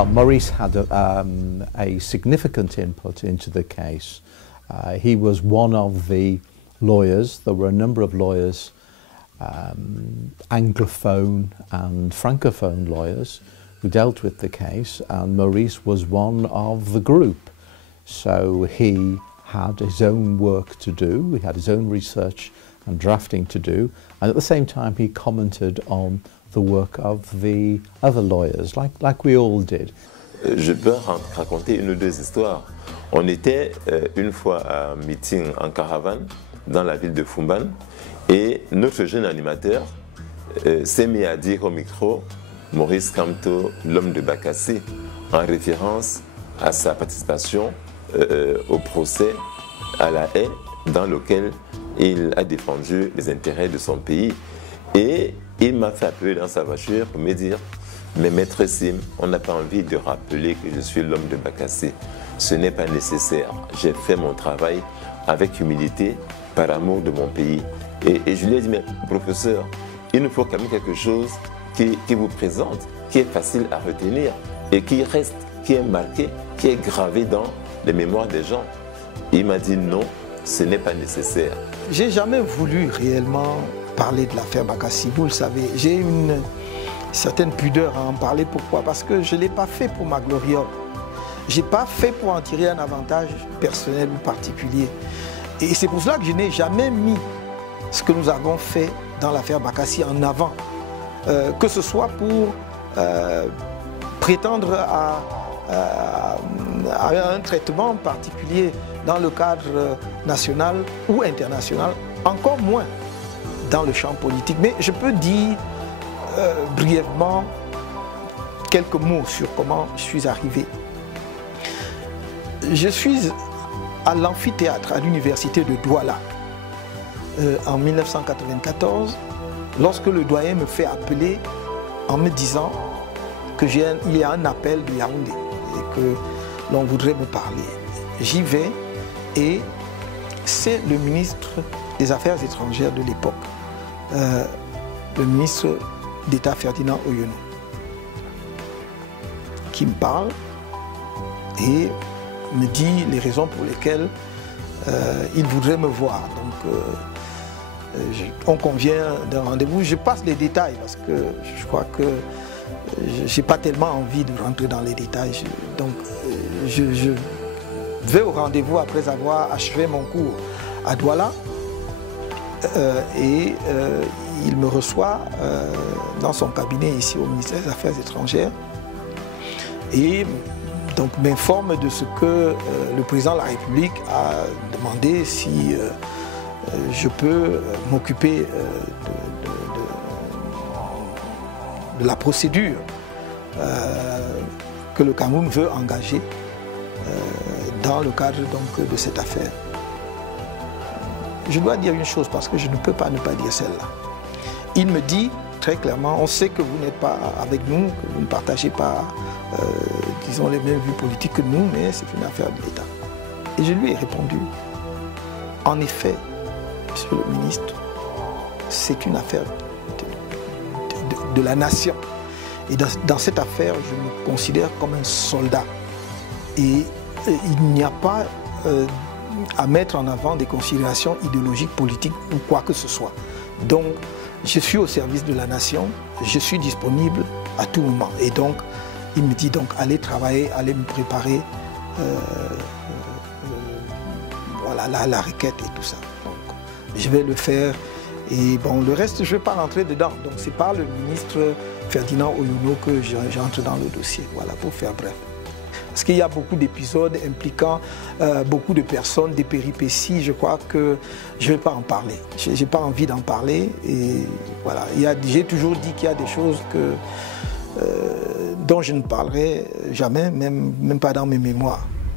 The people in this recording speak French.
Well, Maurice had a significant input into the case. He was one of the lawyers. There were a number of lawyers, Anglophone and Francophone lawyers, who dealt with the case, and Maurice was one of the group. So he had his own work to do, he had his own research and drafting to do, and at the same time he commented on the work of the other lawyers, like we all did. Je peux raconter une ou deux histoires. On était une fois à un meeting en caravane dans la ville de Foumban et notre jeune animateur s'est mis à dire au micro Maurice Kamto, l'homme de Bakassi, en référence à sa participation au procès à la haie dans lequel il a défendu les intérêts de son pays. Et il m'a fait appeler dans sa voiture pour me dire « Mais maître Sim, on n'a pas envie de rappeler que je suis l'homme de Bakassi. Ce n'est pas nécessaire. J'ai fait mon travail avec humilité, par amour de mon pays. » Et je lui ai dit « Mais professeur, il nous faut quand même quelque chose qui vous présente, qui est facile à retenir et qui reste, qui est marqué, qui est gravé dans les mémoires des gens. » Il m'a dit « Non, ce n'est pas nécessaire. » J'ai jamais voulu réellement parler de l'affaire Bakassi, vous le savez. J'ai une certaine pudeur à en parler. Pourquoi? Parce que je ne l'ai pas fait pour ma gloriole. Je n'ai pas fait pour en tirer un avantage personnel ou particulier. Et c'est pour cela que je n'ai jamais mis ce que nous avons fait dans l'affaire Bakassi en avant. Que ce soit pour prétendre à un traitement particulier dans le cadre national ou international, encore moins dans le champ politique. Mais je peux dire brièvement quelques mots sur comment je suis arrivé. Je suis à l'amphithéâtre à l'université de Douala en 1994, lorsque le doyen me fait appeler en me disant qu'il y a un appel de Yaoundé et que l'on voudrait me parler. J'y vais et c'est le ministre des Affaires étrangères de l'époque, le ministre d'État Ferdinand Oyono, qui me parle et me dit les raisons pour lesquelles il voudrait me voir. Donc on convient d'un rendez-vous. Je passe les détails parce que je crois que je n'ai pas tellement envie de rentrer dans les détails. Donc je vais au rendez-vous après avoir achevé mon cours à Douala et il me reçoit dans son cabinet ici au ministère des Affaires étrangères et donc m'informe de ce que le président de la République a demandé si je peux m'occuper de la procédure que le Cameroun veut engager dans le cadre donc, de cette affaire. Je dois dire une chose parce que je ne peux pas ne pas dire celle-là. Il me dit très clairement, on sait que vous n'êtes pas avec nous, que vous ne partagez pas, disons, les mêmes vues politiques que nous, mais c'est une affaire de l'État. Et je lui ai répondu, en effet, monsieur le ministre, c'est une affaire de la nation. Et dans cette affaire, je me considère comme un soldat. Et il n'y a pas à mettre en avant des considérations idéologiques, politiques ou quoi que ce soit. Donc, je suis au service de la nation, je suis disponible à tout moment. Et donc, il me dit donc, allez travailler, allez me préparer voilà, la requête et tout ça. Donc, je vais le faire. Et bon, le reste, je ne vais pas rentrer dedans. Donc, c'est par le ministre Ferdinand Oyono que j'entre dans le dossier. Voilà, pour faire bref. Parce qu'il y a beaucoup d'épisodes impliquant beaucoup de personnes, des péripéties. Je crois que je ne vais pas en parler. Je n'ai pas envie d'en parler. Et voilà, j'ai toujours dit qu'il y a des choses dont je ne parlerai jamais, même pas dans mes mémoires.